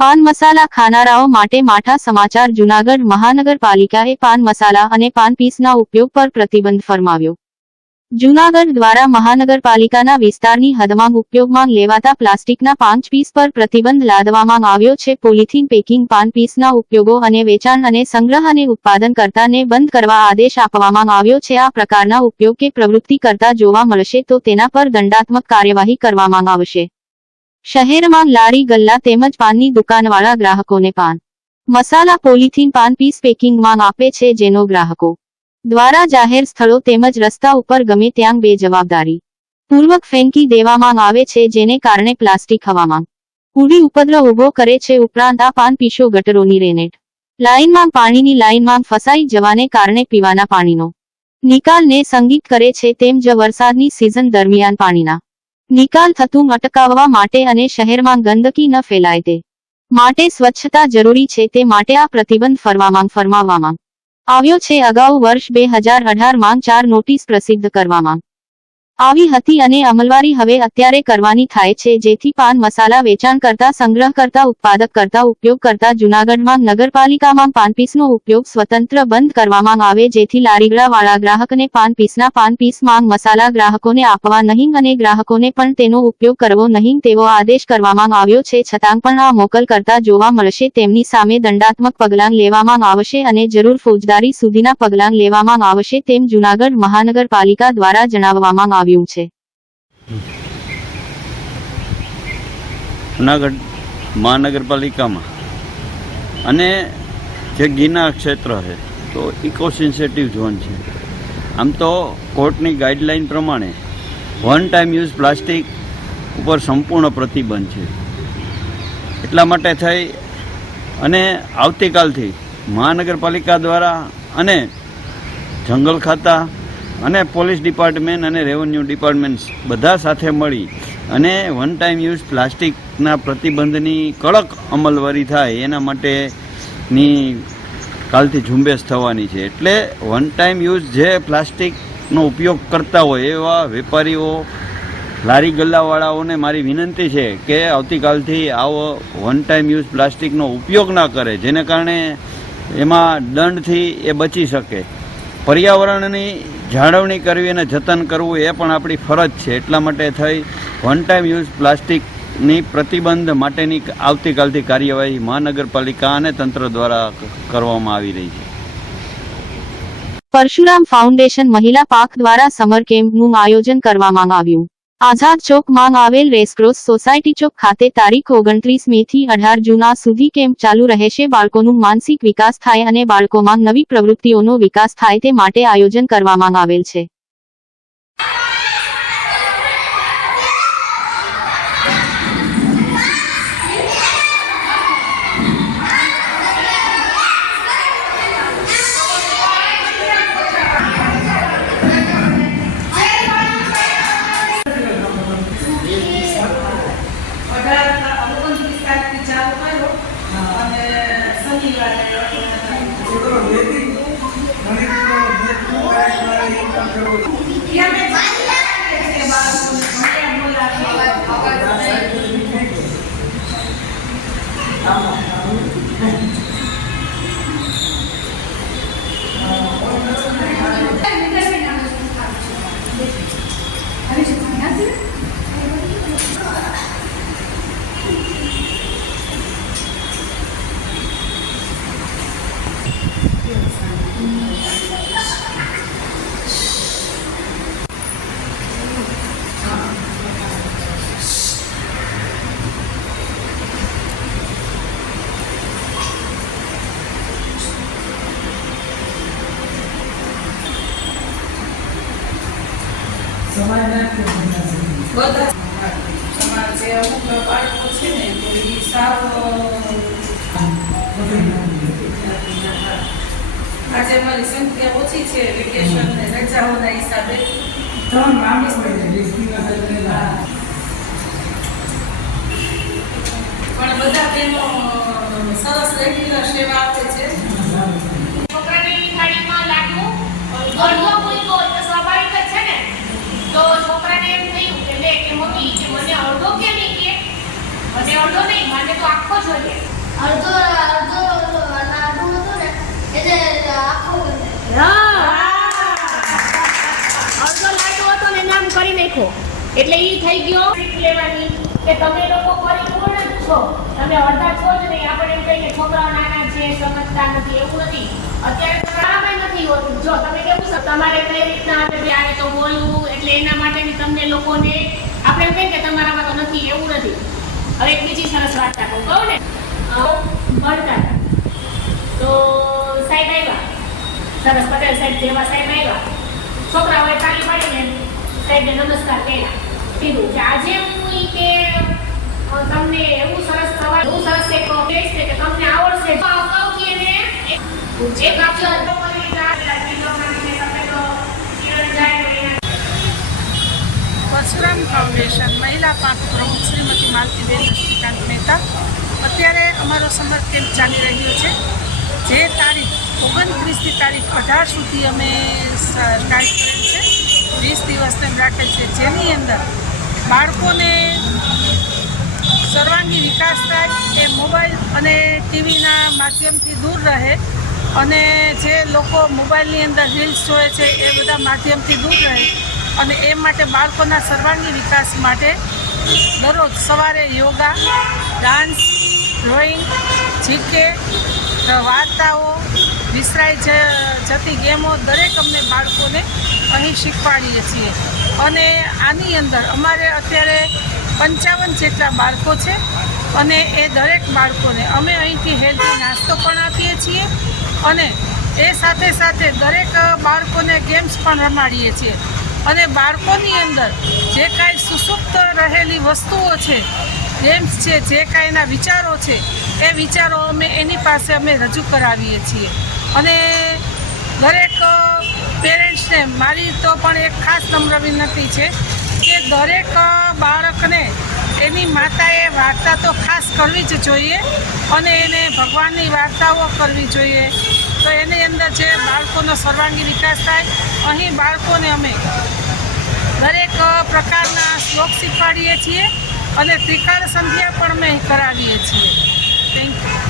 પાન મસાલા ખાનારાઓ માટે માઠા સમાચાર જૂનાગઢ મહાનગરપાલિકાએ પાન મસાલા અને પાન પીસના ઉપયોગ પર પ્રતિબંધ ફરમાવ્યો। જૂનાગઢ દ્વારા મહાનગરપાલિકાના વિસ્તારની હદમાં ઉપયોગમાં લેવાતા પ્લાસ્ટિકના પાન પીસ પર પ્રતિબંધ લાદવામાં આવ્યો છે। પોલિથીન પેકિંગ પાન પીસના ઉપયોગો અને વેચાણ અને સંગ્રહ અને ઉત્પાદન કરતાને બંધ કરવા આદેશ આપવામાં આવ્યો છે। આ પ્રકારના ઉપયોગ કે પ્રવૃત્તિ કરતા જોવા મળશે તો તેના પર દંડાત્મક કાર્યવાહી કરવામાં આવશે। શહેરમાં લારી ગલ્લા તેમજ પાનની દુકાનવાળા ગ્રાહકોને પાન મસાલા પોલિથીન પાન પીસ પેકિંગમાં આપે છે, જેનો ગ્રાહકો દ્વારા જાહેર સ્થળો તેમજ રસ્તા ઉપર ગમે ત્યાં બેજવાબદારી પૂર્વક ફેંકી દેવામાં આવે છે, જેને કારણે પ્લાસ્ટિક હવામાં ઉડી ઉપદ્રવ ઊભો કરે છે। ઉપરાંત આ પાન પીસો ગટરોની રેનેટ લાઇનમાં પાણીની લાઇનમાં ફસાઈ જવાને કારણે પીવાના પાણીનો નિકાલને સંગીત કરે છે। તેમ જ વરસાદની સિઝન દરમિયાન પાણીના નિકાલ થતું અટકાવવા માટે અને શહેરમાં ગંદકી ન ફેલાય તે માટે સ્વચ્છતા જરૂરી છે, તે માટે આ પ્રતિબંધ ફરમાવવામાં આવ્યો છે। અગાઉ વર્ષ 2018માં 4 નોટિસ પ્રસિદ્ધ કરવામાં આવી હતી અને અમલવારી હવે અત્યારે કરવાની થાય છે, જેથી પાન મસાલા વેચાણ કરતા, સંગ્રહ કરતા, ઉત્પાદક કરતા, ઉપયોગ કરતા જૂનાગઢમાં નગરપાલિકામાં પાન પીસનો ઉપયોગ સ્વતંત્ર બંધ કરવામાં આવે, જેથી લારીગળાવાળા ગ્રાહકને પાન પીસના પાન પીસ માંગ મસાલા ગ્રાહકોને આપવા નહીં અને ગ્રાહકોને પણ તેનો ઉપયોગ કરવો નહીં તેવો આદેશ કરવામાં આવ્યો છે। છતાં પણ આ મોકલ કરતા જોવા મળશે તેમની સામે દંડાત્મક પગલાં લેવામાં આવશે અને જરૂર ફોજદારી સુધીના પગલાં લેવામાં આવશે, તેમ જૂનાગઢ મહાનગરપાલિકા દ્વારા જણાવવામાં આવ્યું છે। જૂનાગઢ મહાનગરપાલિકામાં અને જે ગિરનાર ક્ષેત્ર છે તો ઇકો સેન્સિટિવ ઝોન છે। આમ તો કોર્ટની ગાઈડલાઈન પ્રમાણે વન ટાઈમ યુઝ પ્લાસ્ટિક ઉપર સંપૂર્ણ પ્રતિબંધ છે। એટલા માટે થઈ અને આવતીકાલથી મહાનગરપાલિકા દ્વારા અને જંગલ ખાતા અને પોલીસ ડિપાર્ટમેન્ટ અને રેવન્યુ ડિપાર્ટમેન્ટ બધા સાથે મળી અને વન ટાઈમ યુઝ પ્લાસ્ટિકના પ્રતિબંધની કડક અમલવારી થાય એના માટેની કાલથી ઝુંબેશ થવાની છે। એટલે વન ટાઈમ યુઝ જે પ્લાસ્ટિકનો ઉપયોગ કરતા હોય એવા વેપારીઓ, લારી ગલ્લાવાળાઓને મારી વિનંતી છે કે આવતીકાલથી આવો વન ટાઈમ યુઝ પ્લાસ્ટિકનો ઉપયોગ ના કરે, જેને કારણે એમાં દંડથી એ બચી શકે। પર્યાવરણની જાળવણી કરવી અને જતન કરવું એ પણ આપણી ફરજ છે। એટલા માટે થઈ વન ટાઈમ યુઝ પ્લાસ્ટિકની પ્રતિબંધ માટેની આવતીકાલથી કાર્યવાહી મહાનગરપાલિકા અને તંત્ર દ્વારા કરવામાં આવી રહી છે। પરશુરામ ફાઉન્ડેશન મહિલા પાક દ્વારા સમર કેમ્પનું આયોજન કરવામાં આવ્યું। આઝાદ ચોકમાં આવેલ રેસક્રોસ સોસાયટી ચોક ખાતે તારીખ 29 મેથી 18 જૂન સુધી કેમ્પ ચાલુ રહેશે। બાળકોનું માનસિક વિકાસ થાય અને બાળકોમાં નવી પ્રવૃત્તિઓનો વિકાસ થાય તે માટે આયોજન કરવામાં આવેલ છે। આજે અમારી સંખ્યા ઓછી છે, વેકેશન ને રજાઓના હિસાબે પણ બધા બહેનો સરસ રેગ્યુલર સેવા આપે છે। છોકરાની થાળીમાં લાડુ અડધો મૂક્યો તો સ્વાભાવિક જ છે ને, તો છોકરાને એમ થયું કે લે કે મમ્મી કે મને અડધો કેમ નહીં કે, અને અડધો નહીં, મને તો આખો જોઈએ. અડધો લાડુ હતો ને એટલે આખો કરી હા. અડધો લાડુ હતો ને નામ કરી નાખ્યો. એટલે ઈ થઈ ગયો ટ્રીક લેવાની કે તમે લોકો પરિપૂર્ણ જ છો, તમે અડધા છો જ નહીં. આપણે એમ કહીએ કે છોકરાઓ નાના છે, સમજતા નથી, એવું નથી. અત્યારે તો આમાં નથી હોતું. જો તમે કેવું છે, તમારે કઈ રીતના આપણે આને તો બોલવું, એટલે એના માટેની તમને લોકોને આપણે એમ કહીએ કે તમારામાં તો નથી, એવું નથી. હવે એક બીજી સરસ વાર્તા કહું ને. ભણતા હતા. તો સાહેબ આવ્યા, સરસ પટેલ સાહેબ જેવા સાહેબ આવ્યા. છોકરાઓએ તાળી પાડીને સાહેબને નમસ્કાર કર્યા. કીધું કે આજે હું ઈ કે તમને એવું સરસ સવાલ, એવું સરસ એક કહીશ કે તમને આવડશે. અગાઉથી એને એક અક્ષર પરશુરામ ફાઉન્ડેશન મહિલા પાંખ પ્રમુખ શ્રીમતી માલતીબેન લક્ષ્મીકાંત મહેતા. અત્યારે અમારો સમર કેમ્પ ચાલી રહ્યો છે, જે તારીખ 29થી તારીખ 18 સુધી અમે સ્ટાર્ટ કરેલ છે. 20 દિવસ એમ રાખેલ છે, જેની અંદર બાળકોને સર્વાંગી વિકાસ થાય, એ મોબાઈલ અને ટીવીના માધ્યમથી દૂર રહે, અને જે લોકો મોબાઈલની અંદર રીલ્સ જોવે છે એ બધા માધ્યમથી દૂર રહે, અને એ માટે બાળકોના સર્વાંગી વિકાસ માટે દરરોજ સવારે યોગા, ડાન્સ, ડ્રોઈંગ, જીકે, વાર્તાઓ, વિસરાઈ જતી ગેમો દરેક અમે બાળકોને અહીં શીખવાડીએ છીએ. અને આની અંદર અમારે અત્યારે 55 જેટલા બાળકો છે, અને એ દરેક બાળકોને અમે અહીંથી હેલ્ધી નાસ્તો પણ આપીએ છીએ, અને એ સાથે સાથે દરેક બાળકોને ગેમ્સ પણ રમાડીએ છીએ. અને બાળકોની અંદર જે કાંઈ સુસુપ્ત રહેલી વસ્તુઓ છે, ગેમ્સ છે, જે કાંઈ એના વિચારો છે, એ વિચારો અમે એની પાસે અમે રજૂ કરાવીએ છીએ. અને દરેક પેરેન્ટ્સને મારી તો પણ એક ખાસ નમ્ર વિનંતી છે કે દરેક બાળકને એની માતાએ વાર્તા તો ખાસ કરવી જ જોઈએ, અને એને ભગવાનની વાર્તાઓ કરવી જોઈએ. તો એની અંદર જે બાળકોનો સર્વાંગી વિકાસ થાય, અહીં બાળકોને અમે દરેક પ્રકારના શ્લોક શીખવાડીએ છીએ, અને ત્રિકાળ સંધ્યા પણ અમે કરાવીએ છીએ. Thank you.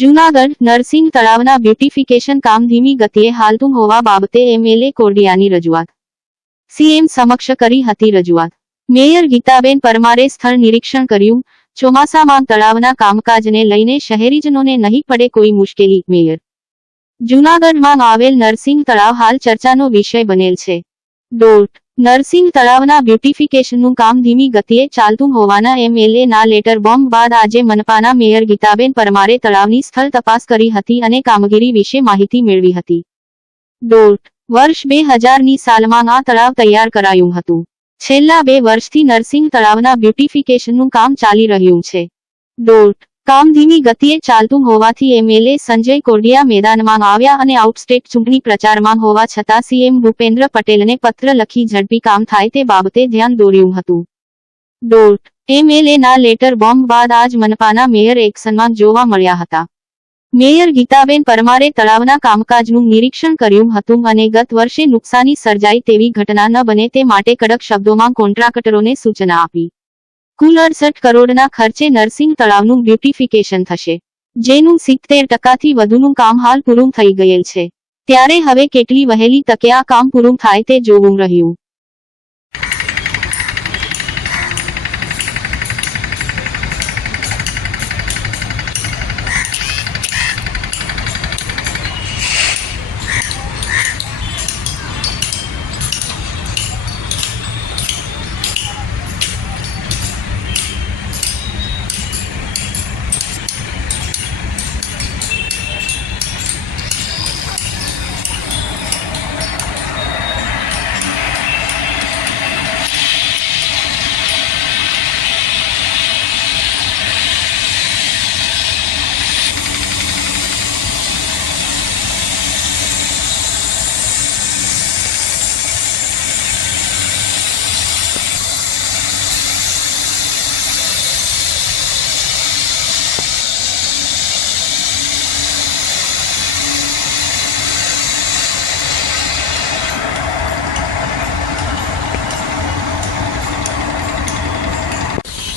જૂનાગઢ નરસિંહ તળાવના બ્યુટિફિકેશન કામ ધીમી ગતિએ હાલતું હોવા બાબતે એમએલએ કોરડિયાની રજૂઆત. સીએમ સમક્ષ કરી હતી રજૂઆત. મેયર ગીતાબેન પરમારે સ્થળ નિરીક્ષણ કર્યું. ચોમાસામાં તળાવના કામકાજને લઈને શહેરીજનોને નહીં પડે કોઈ મુશ્કેલી. મેયર જૂનાગઢમાં આવેલ નરસિંહ તળાવ હાલ ચર્ચાનો વિષય બનેલ છે. નરસિંહ તળાવના બ્યુટિફિકેશનનું કામ ધીમી ગતિએ ચાલતું હોવાના એમએલએ ના લેટર બોમ્બ બાદ આજે મનપાના મેયર ગીતાબેન પરમારે તળાવની સ્થળ તપાસ કરી હતી અને કામગીરી વિશે માહિતી મેળવી હતી. વર્ષ 2000ની સાલમાં આ તળાવ તૈયાર કરાયું હતું. છેલ્લા 2 વર્ષથી નરસિંહ તળાવના બ્યુટિફિકેશનનું કામ ચાલી રહ્યું છે. કામ ધીમી ગતિએ ચાલતું હોવાથી એમએલએ સંજય કોરડિયા મેદાનમાં આવ્યા અને આઉટસ્ટેટ ચૂંટણી પ્રચારમાં હોવા છતાં સીએમ ભૂપેન્દ્ર પટેલને પત્ર લખી ઝડપી કામ થાય તે બાબતે ધ્યાન દોર્યું હતું. એમએલએ ના લેટર બોમ્બ બાદ આજ મનપાના મેયર એક્શનમાં જોવા મળ્યા હતા. મેયર ગીતાબેન પરમારે તળાવના કામકાજનું નિરીક્ષણ કર્યું હતું અને ગત વર્ષે નુકસાની સર્જાઈ તેવી ઘટના ન બને તે માટે કડક શબ્દોમાં કોન્ટ્રાક્ટરોને સૂચના આપી. કુલ 68 કરોડના ખર્ચે નરસિંહ તળાવનું બ્યુટિફિકેશન થશે, જેનું 70% વધુનું કામ હાલ પૂરું થઈ ગયેલ છે. ત્યારે હવે કેટલી વહેલી તકે આ કામ પૂરું થાય તે જોવું રહ્યું.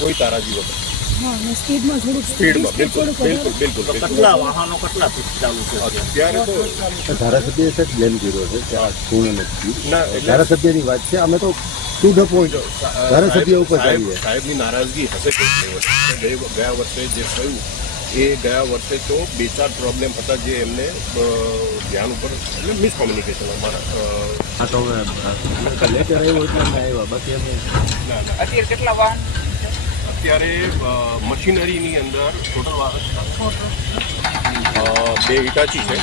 કોઈ તારાજી વગર હા અને સ્પીડમાં સ્પીડમાં બિલકુલ બિલકુલ બિલકુલ કેટલા વાહનો કેટલા ચાલુ છે અત્યારે તો ધારાસભ્યએ સાહેબ બ્લેમ કર્યો છે કે આ પૂર્ણ નથી. ના એટલે ધારાસભ્યની વાત છે, અમે તો ટુ ધ પોઈન્ટ ધારાસભ્ય ઉપર જઈએ. સાહેબની નારાજગી હશે કંઈક ગયા વર્ષે જે થયું એ ગયા વર્ષે તો 2-4 પ્રોબ્લેમ હતા જે એમને ધ્યાન ઉપર એટલે મિસકોમ્યુનિકેશન અમારા તો લેટર આવ્યો એટલે અમે આવ્યા, બાકી અમે અત્યારે કેટલા વાહન અત્યારે મશીનરીની અંદર ટોટલ વાહન 2 હિટાચી છે.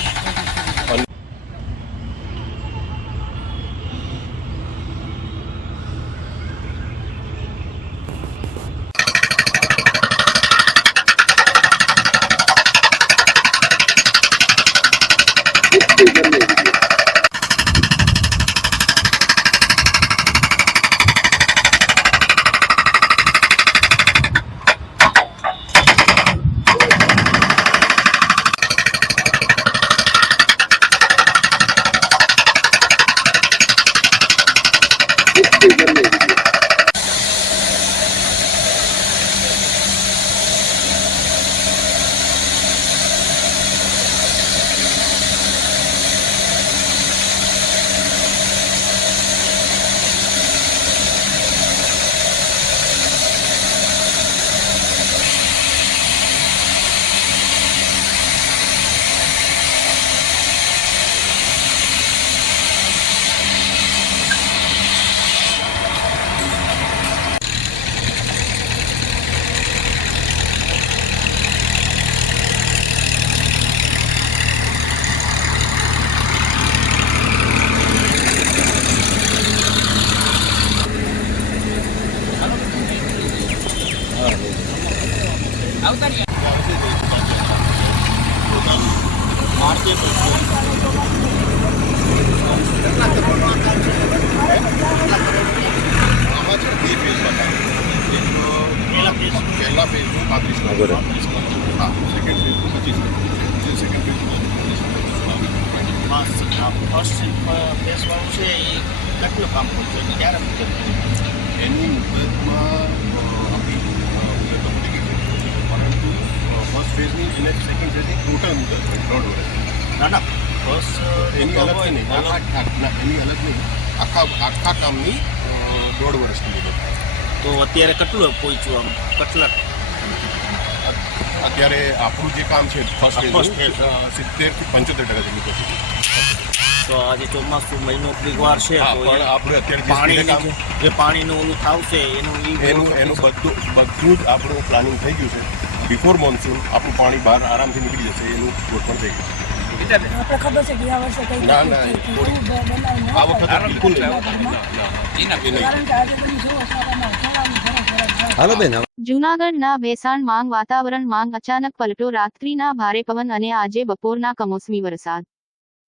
પહેલા ફેઝનું 35 કરોડ, હા સેકન્ડ ફેઝનું 25 કરોડ. ફર્સ્ટ બેસવાનું છે એ કેટલું કામ કરશે ક્યારે મુજબ એની મુદતમાં આપણી મુદત તો પતી ગઈ છે, પરંતુ ફર્સ્ટ ફેઝની અને સેકન્ડ ફેઝની ટોટલ મુદત 1.5 વર્ષ. ના ફર્સ્ટ એની અલગ નહીં, એની અલગ નહીં, આખા કામની 1.5 વર્ષની મુદત. તો અત્યારે કેટલું પહોંચ્યું આમ કેટલા અત્યારે આપણું જે કામ છે ફર્સ્ટ ફેઝ 70 થી 75% જેટલું પહોંચી. તો આજે ચોમાસું મહિનો વાર છે તો પણ આપણે અત્યારે પાણી જે પાણીનું ઓલું થાવશે એનું બધું જ આપણું પ્લાનિંગ થઈ ગયું છે. બિફોર મોન્સૂન આપણું પાણી બહાર આરામથી નીકળી જશે, એનું ગોઠવણ થઈ ગયું છે. આપણે ખબર છે ગયા વર્ષે કઈ ના, બનાવ આ વખતે બિલકુલ નહીં. કારણ કે આજે તમે જુઓ હાલો બેન. જૂનાગઢના ભેસાણ માંગ વાતાવરણ માંગ અચાનક પલટો, રાત્રિના ભારે પવન અને આજે બપોરના કમોસમી વરસાદ.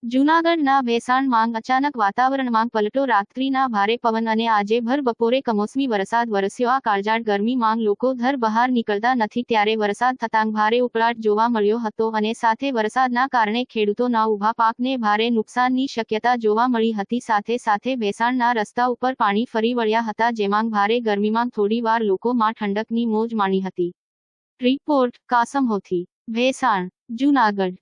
જૂનાગઢના ભેસાણ માંગ અચાનક વાતાવરણ માંગ પલટો, રાત્રિના ભારે પવન અને આજે ભર બપોરે કમોસમી વરસાદ વરસ્યો. આ કાળઝાળ ગરમી માંગ લોકો ઘર બહાર નીકળતા નથી ત્યારે વરસાદ થતાં ભારે ઉકળાટ જોવા મળ્યો હતો અને સાથે વરસાદના કારણે ખેડૂતોના ઊભા પાકને ભારે નુકસાનની શક્યતા જોવા મળી હતી. સાથે ભેસાણના રસ્તા ઉપર પાણી ફરી વળ્યા હતા, જેમાં ભારે ગરમીમાં થોડી વાર લોકોમાં ઠંડકની મોજ માણી હતી. રિપોર્ટ કાસમ હોથી, ભેસાણ, જૂનાગઢ.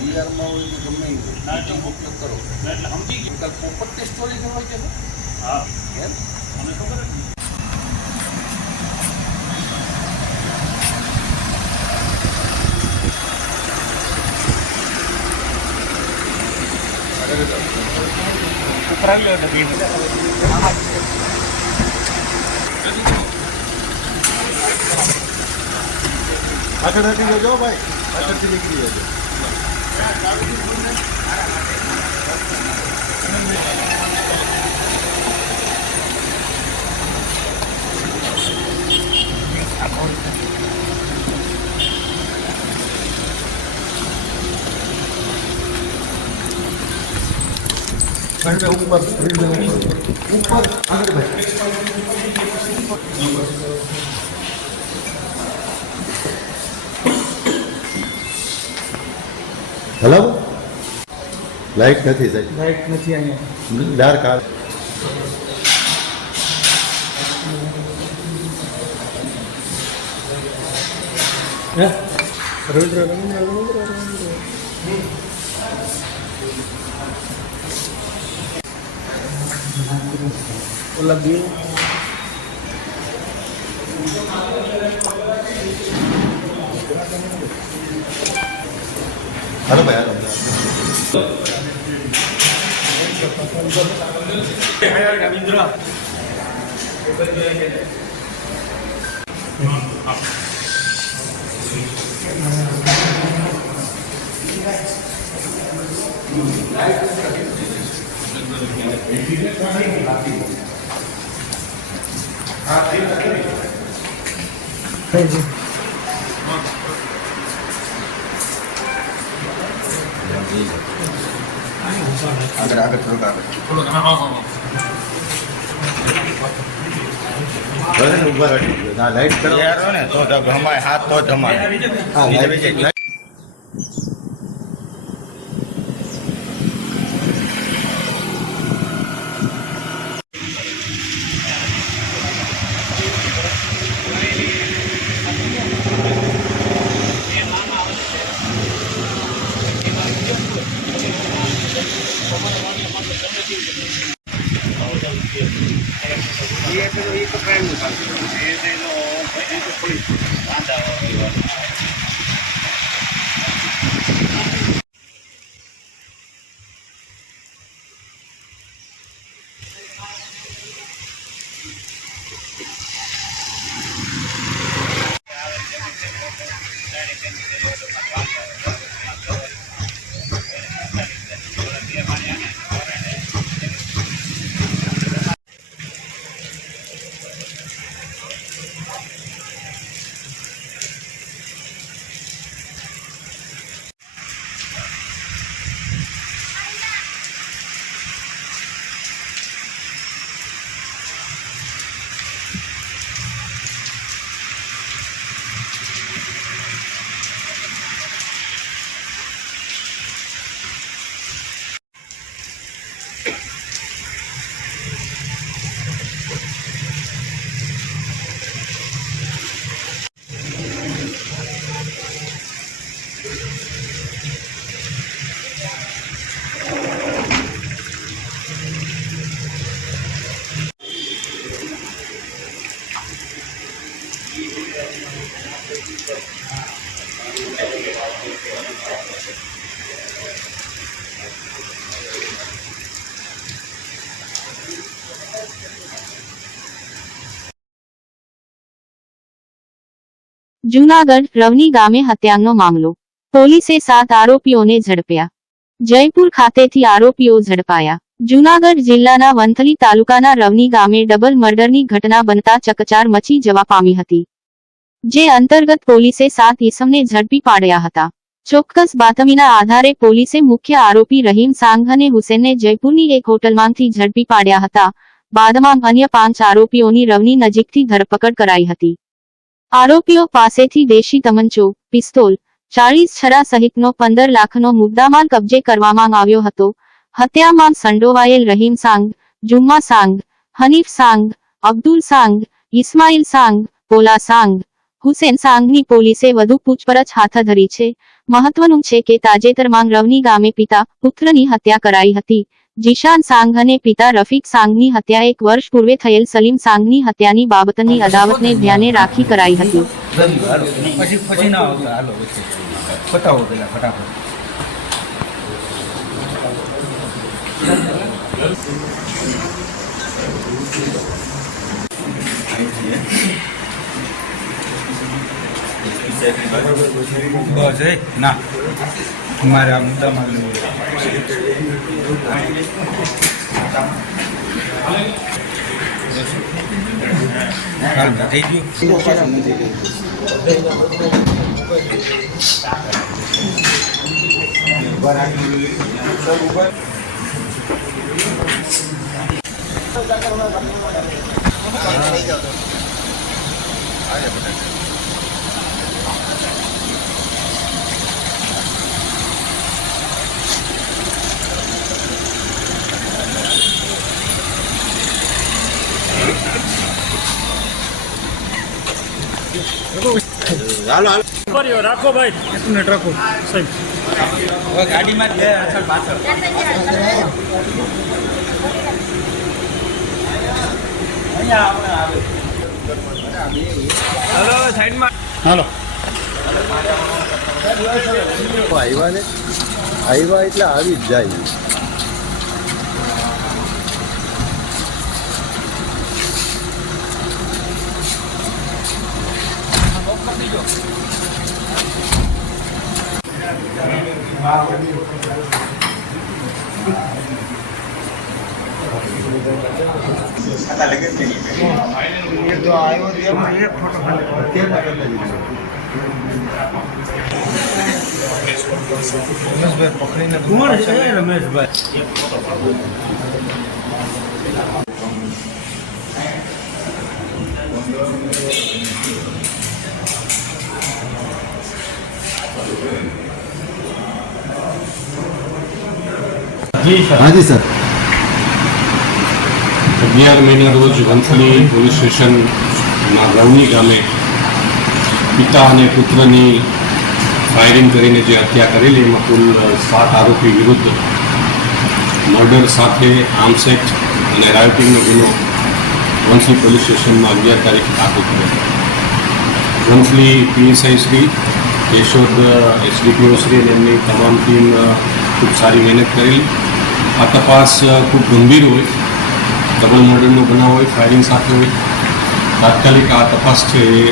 બિહારમાં હોય કે ગમે ઉપયોગ કરો એટલે પોપટની સ્ટોરી હોય છે ને એમ મને ખબર જ નહીં. પાછળ હટી જજો ભાઈ, પાછળથી નીકળી જજો. ઉપર આગળ ભાઈ. હેલો, લાઈટ નથી સાહેબ, લાઈટ નથી અહીંયા. ડાર્ક આ ઓલા બે હાલો ભાઈ, હાલો. આગળ આગળ થોડુંક આગળ ઉભા રાખી દો. લાઈટ કરો ને તો ગમાય હાથ તો જમાય. હા, લાઈટ જૂનાગઢ રવની ગામે હત્યાનો મામલો. પોલીસે 7 આરોપીઓને ઝડપ્યા. જયપુર ખાતેથી આરોપીઓ ઝડપાયા. જૂનાગઢ જિલ્લાના વંથલી તાલુકાના રવની ગામે ડબલ મર્ડરની ઘટના બનતા ચકચાર મચી જવા પામી હતી. જે અંતર્ગત પોલીસે 7 ઈસમને ઝડપી પાડ્યા હતા. ચોક્કસ બાતમીના આધારે પોલીસે મુખ્ય આરોપી રહીમ સાંગ અને હુસેનને જયપુરની એક હોટલમાંથી ઝડપી પાડ્યા હતા. બાદમાં અન્ય 5 આરોપીઓની રવની નજીકથી ધરપકડ કરાઈ હતી. આરોપીઓ પાસેથી દેશી તમંચો, પિસ્તોલ, 40 છરા સહિતનો 15 લાખનો મુદ્દામાલ કબજે કરવામાં આવ્યો હતો. હત્યામાં સંડોવાયેલ રહીમ સાંગ, જુમ્મા સાંગ, હનીફ સાંગ, અબ્દુલ સાંગ, ઇસ્માઇલ સાંગ, પોલા સાંગ, હુસેન સાંગની પોલીસે વધુ પૂછપરછ હાથ ધરી છે. મહત્વનું છે કે તાજેતરમાં રવની ગામે પિતા પુત્રની હત્યા કરાઈ હતી. જીશાન સાંગ અને પિતા રફીક સાંગની હત્યા 1 વર્ષ પૂર્વે થયેલ સલીમ સાંગની હત્યાની બાબતની અદાવતને ધ્યાને રાખી કરાઈ હતી. પછી ના આવતા હાલો પતાવો પેલા ફટાફટ. બસ ના મારે આ મુદ્દામાં થઈ ગયું. રાખો ભાઈ, એક મિનિટ રાખો સાહેબ. હવે ગાડીમાં જ આગળ પાછળ હાલો સાઈડમાં હાલો. આવ્યા ને આવ્યા એટલે આવી જ જાય. રમેશભાઈ પકડીને કોણ છે રમેશભાઈ? હાજી સર. 11 મહિના રોજ વંથલી પોલીસ સ્ટેશનના રવની ગામે પિતા અને પુત્રની ફાયરિંગ કરીને જે હત્યા કરેલી, એમાં કુલ 7 આરોપી વિરુદ્ધ મર્ડર સાથે આર્મ્સ એક્ટ અને રાયોટિંગનો ગુનો વંથલી પોલીસ સ્ટેશનમાં 11 તારીખે દાખલ કર્યો. વંથલી પીએસઆઈ શ્રી, યશોદ એસડીપીઓ શ્રી અને એમની તમામ ટીમ ખૂબ સારી મહેનત કરેલી. આ તપાસ ખૂબ ગંભીર હોય, ડબલ મર્ડરનો બનાવ હોય, ફાયરિંગ સાથે હોય. તાત્કાલિક આ તપાસ છે એ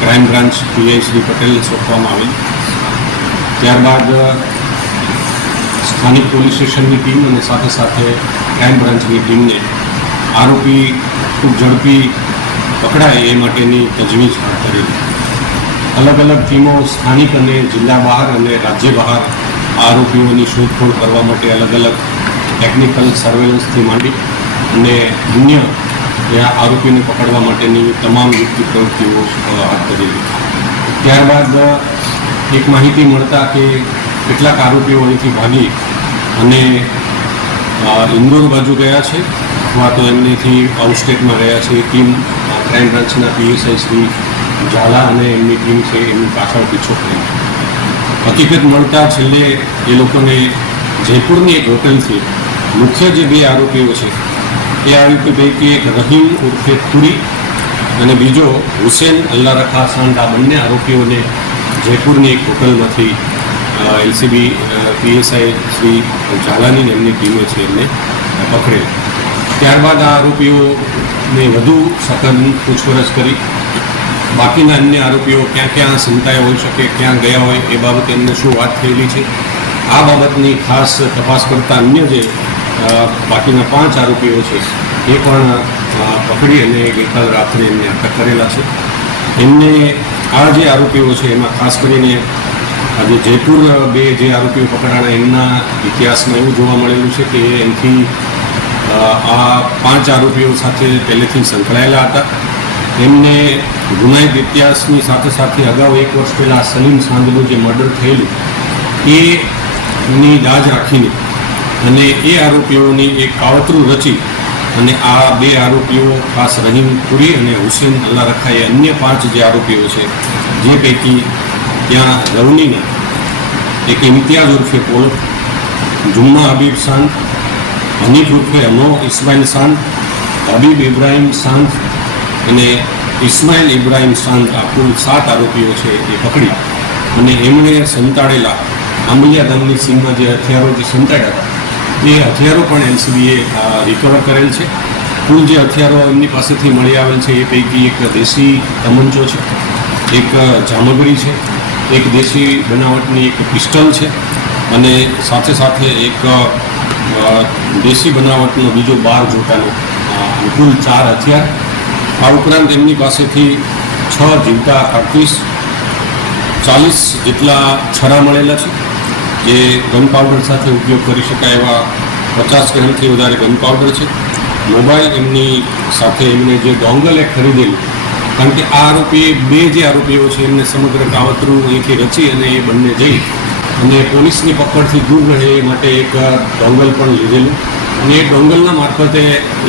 crime branch PI Shri Patel સોંપવામાં આવી. ત્યારબાદ સ્થાનિક પોલીસ સ્ટેશનની ટીમ અને સાથે સાથે ક્રાઇમ બ્રાન્ચની ટીમને આરોપી ખૂબ ઝડપી પકડાય એ માટેની તજવીજ હાથ ધરેલી. અલગ અલગ ટીમો સ્થાનિક અને જિલ્લા બહાર અને રાજ્ય બહાર આરોપીઓની શોધખોળ કરવા માટે અલગ અલગ ટેકનિકલ સર્વેલન્સથી માંડી અને અન્ય આરોપીને પકડવા માટેની તમામ યુક્તિ પ્રવૃત્તિઓ હાથ ધરેલી. ત્યારબાદ એક માહિતી મળતા કે કેટલાક આરોપીઓ અહીંથી ભાગી અને ઇન્દોર બાજુ ગયા છે અથવા તો એમનેથી આઉટસ્ટેટમાં રહ્યા છે. ટીમ ક્રાઇમ બ્રાન્ચના પીએસઆઈ શ્રી ઝાલા અને એમની ટીમ છે એમની પાછળ પીછો કરી. હકીકત મળતા છેલ્લે એ લોકોને જયપુરની એક હોટલથી મુખ્ય જે 2 આરોપીઓ છે એ આરોપી પૈકી એક રહીમ ઉર્ફે તુરી અને બીજો હુસેન અલ્લા રખા સાંડ, આ બંને આરોપીઓને જયપુરની એક હોટલમાંથી એલસીબી પીએસઆઈ શ્રી ઝાલાની એમની ટીમે છે એમને પકડેલ. ત્યારબાદ આ આરોપીઓને વધુ સઘન પૂછપરછ કરી બાકીના અન્ય આરોપીઓ ક્યાં ક્યાં સંતાયા હોઈ શકે, ક્યાં ગયા હોય, એ બાબતે એમને શું વાત થયેલી છે, આ બાબતની ખાસ તપાસ કરતા અન્ય જે બાકીના 5 આરોપીઓ છે એ પણ પકડી અને ગઈકાલ રાત્રે એમને અટક કરેલા છે. એમને આ જે આરોપીઓ છે એમાં ખાસ કરીને આજે જયપુર 2 જે આરોપીઓ પકડાણા એમના ઇતિહાસમાં એવું જોવા મળેલું છે કે એમથી આ 5 આરોપીઓ સાથે પહેલેથી સંકળાયેલા હતા. એમને ગુનાહિત ઇતિહાસની સાથે સાથે અગાઉ 1 વર્ષ પહેલાં સલીમ સાંગનું જે મર્ડર થયેલું એની દાજ રાખીને અને એ આરોપીઓની એક કાવતરું રચી અને આ 2 આરોપીઓ ખાસ રહીમ પુરી અને હુસેન અલ્લા રખા એ અન્ય 5 જે આરોપીઓ છે, જે પૈકી ત્યાં રવનીના એક ઇમ્તિયાઝ ઉર્ફે પોલ, જુમ્મા હબીબ સાંત, હનીફ ઉર્ફે અનો ઇસ્માઇલ સાંત, હબીબ ઇબ્રાહિમ સાંત અને ઇસ્માઇલ ઇબ્રાહિમ સાંત, આ કુલ 7 આરોપીઓ છે એ પકડી અને એમણે સંતાડેલા આંબલિયા ગામની સીમમાં જે હથિયારો જે સંતાડ્યા હતા એ હથિયારો પણ એલસીબીએ રિકવર કરેલ છે. કુલ જે હથિયારો એમની પાસેથી મળી આવેલ છે એ પૈકી એક દેશી તમંચો છે, એક જામગરી છે, એક દેશી બનાવટની એક પિસ્ટલ છે અને સાથે સાથે એક દેશી બનાવટનો બીજો 12 જોટાનો કુલ 4 હથિયાર. આ ઉપરાંત એમની પાસેથી 6 જીવતા કારતૂસ, 40 જેટલા છરા મળેલા છે, જે ગન પાવડર સાથે ઉપયોગ કરી શકાય એવા 50 ગ્રામથી વધારે ગન પાવડર છે. મોબાઈલ એમની સાથે એમને જે ડોંગલ એક ખરીદેલું, કારણ કે આ આરોપી 2 જે આરોપીઓ છે એમને સમગ્ર કાવતરું અહીંથી રચી અને એ બંને જઈ અને પોલીસની પકડથી દૂર રહે એ માટે એક ડોંગલ પણ લીધેલું અને એ ડોંગલના મારફતે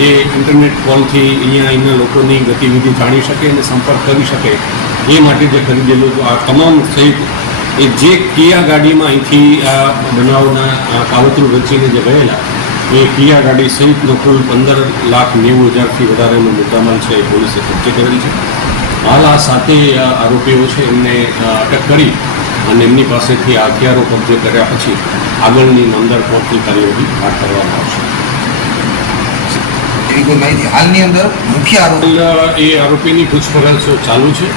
એ ઇન્ટરનેટ કોલથી અહીંના લોકોની ગતિવિધિ જાણી શકે અને સંપર્ક કરી શકે એ માટે જે ખરીદેલું. તો આ તમામ સહિત એ જે કિયા ગાડીમાં અહીંથી આ બનાવના કાવતરું રચીને જે ગયેલા એ કિયા ગાડી સહિતનો કુલ 15,90,000થી વધારેનો મુદ્દામાલ છે એ પોલીસે કબજે કરેલ છે. હાલ આ 7 આરોપીઓ છે એમને અટક કરી અને એમની પાસેથી આ હથિયારો કબજે કર્યા પછી આગળની નામદાર કોર્ટની કાર્યવાહી હાથ ધરવામાં આવશે. એવી કોઈ માહિતી હાલની અંદર મુખ્ય આરોપી એ આરોપીની પૂછપરછ ચાલુ છે.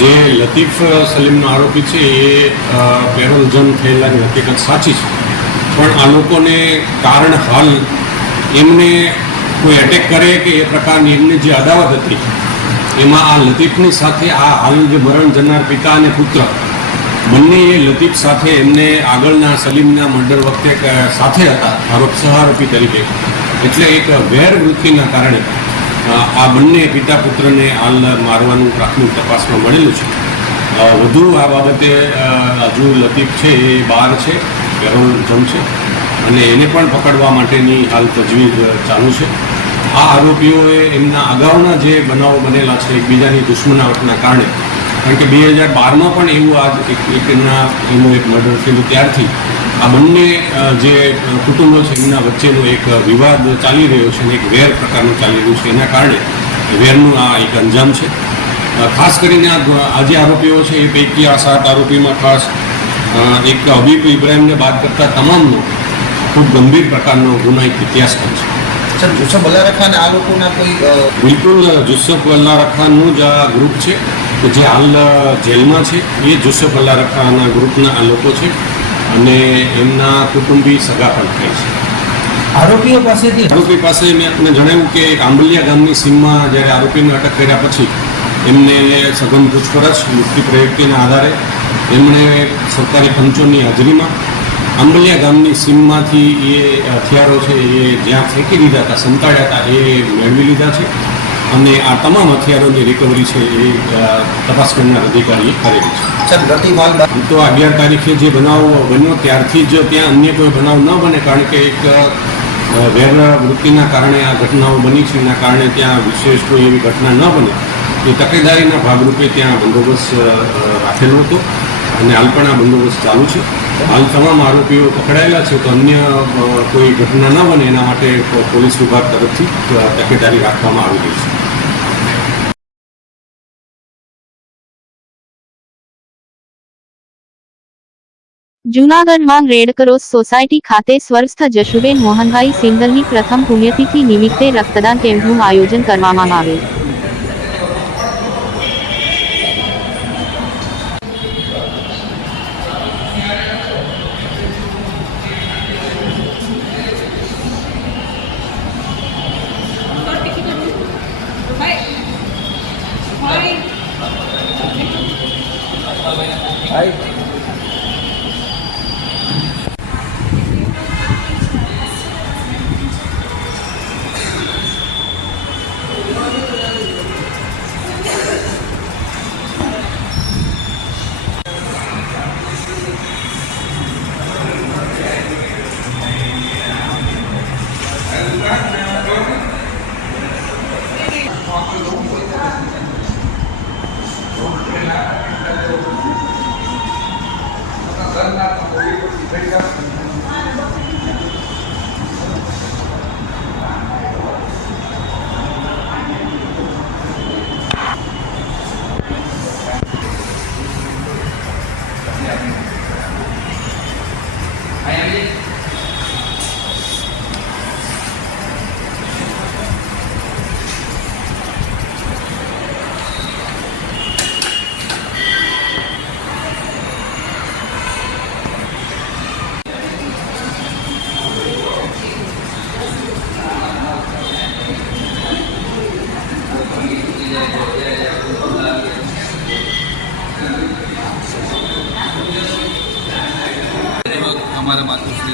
જે લતીફ સલીમનો આરોપી છે એ પેરોલ જમ થયેલાની હકીકત સાચી છે, પણ આ લોકોને કારણ હાલ એમને કોઈ એટેક કરે કે એ પ્રકારની એમની જે અદાવત હતી એમાં આ લતીફની સાથે આ હાલ જે મરણ જનાર પિતા અને પુત્ર બંને એ લતીફ સાથે એમને આગળના સલીમના મર્ડર વખતે સાથે હતા સહારોપી તરીકે, એટલે એક વેર વૃત્તિના કારણે આ બંને પિતા પુત્રને હાલ મારવાનું પ્રાથમિક તપાસમાં મળેલું છે. વધુ આ બાબતે હજુ લતીફ છે એ બહાર છે, પેરોલ જમ છે અને એને પણ પકડવા માટેની હાલ તજવીજ ચાલુ છે. આ આરોપીઓએ એમના અગાઉના જે બનાવો બનેલા છે એકબીજાની દુશ્મનાવટના કારણે, કારણ કે 2012માં પણ એવું એનું એક મર્ડર થયેલું, ત્યારથી આ બંને જે કુટુંબો છે એમના વચ્ચેનો એક વિવાદ ચાલી રહ્યો છે અને એક વેર પ્રકારનું ચાલી રહ્યું છે. એના કારણે વેરનું આ એક અંજામ છે. ખાસ કરીને આ જે આરોપીઓ છે એ પૈકી આ 7 આરોપીમાં ખાસ એક હબીબ ઇબ્રાહિમને બાદ કરતા તમામનો ખૂબ ગંભીર પ્રકારનો ગુનાહિત ઇતિહાસ પણ છે. સર જુસફ અલ્લા રખા અને આ લોકોના કોઈ બિલકુલ જુસફ અલ્લા રખાનું જ આ ગ્રુપ છે કે જે હાલ જેલમાં છે. એ જુસફ અલ્લા રખાના ગ્રુપના આ લોકો છે અને એમના કુટુંબી સગા પણ થાય છે. આરોપીઓ પાસે મેં આપને જણાવ્યું કે એક આંબલિયા ગામની સીમમાં જ્યારે આરોપીને અટક કર્યા પછી એમને સઘન પૂછપરછ યુક્તિ પ્રયુક્તિના આધારે એમણે સરકારી પંચોની હાજરીમાં આંબલિયા ગામની સીમમાંથી એ હથિયારો છે એ જ્યાં ફેંકી દીધા હતા, સંતાડ્યા હતા, એ મેળવી લીધા છે અને આ તમામ હથિયારોની રિકવરી છે એ તપાસ કરનાર અધિકારીએ કરેલી છે. તો 11 તારીખે જે બનાવ બન્યો ત્યારથી જ ત્યાં અન્ય કોઈ બનાવ ન બને, કારણ કે એક વેર વૃત્તિના કારણે આ ઘટનાઓ બની છે. એના કારણે ત્યાં વિશેષ કોઈ એવી ઘટના ન બને એ તકેદારીના ભાગરૂપે ત્યાં બંદોબસ્ત રાખેલો હતો અને હાલ પણ આ બંદોબસ્ત ચાલુ છે. હાલ તમામ આરોપીઓ પકડાયેલા છે, તો અન્ય કોઈ ઘટના ન બને એના માટે પોલીસ વિભાગ તરફથી તકેદારી રાખવામાં આવી રહી છે. જૂનાગઢમાં રેડક્રોસ સોસાયટી ખાતે સ્વર્ગસ્થ જશુબેન મોહનભાઈ સિંગલની પ્રથમ પુણ્યતિથિ નિમિત્તે રક્તદાન કેમ્પનું આયોજન કરવામાં આવેલ.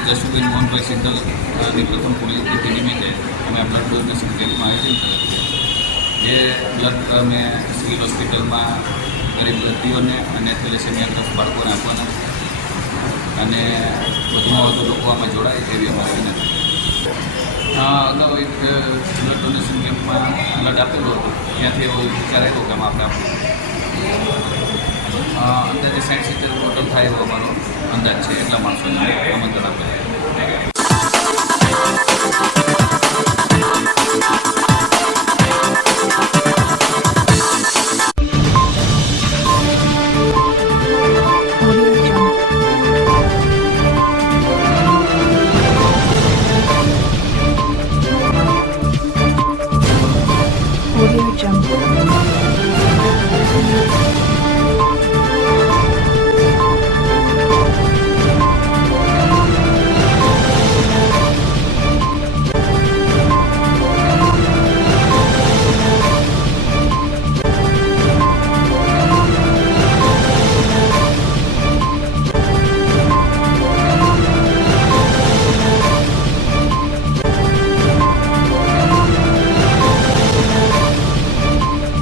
જશુબેન મોહનભાઈ સિંધલની પ્રથમ પુણ્યતિથિ નિમિત્તે અમે બ્લડ ડોનેશન કેમ્પમાં આયોજન કર્યું. જે બ્લડ અમે સિવિલ હોસ્પિટલમાં ગરીબ દર્દીઓને અને થેલેસેમિયાગ્રસ્ત બાળકોને આપવાના અને વધુમાં વધુ લોકો આમાં જોડાય એવી અમારી વિનંતી. અગાઉ એક બ્લડ ડોનેશન કેમ્પમાં બ્લડ આપેલું હતું, ત્યાંથી એવો વિચાર આવ્યો કે આમાં આપણે અંદાજે 60-70 ટોટલ થાય એવો અમારો અંદાજ છે. એટલા માણસોને આમંત્રણ આપેલું. Audio Jungle.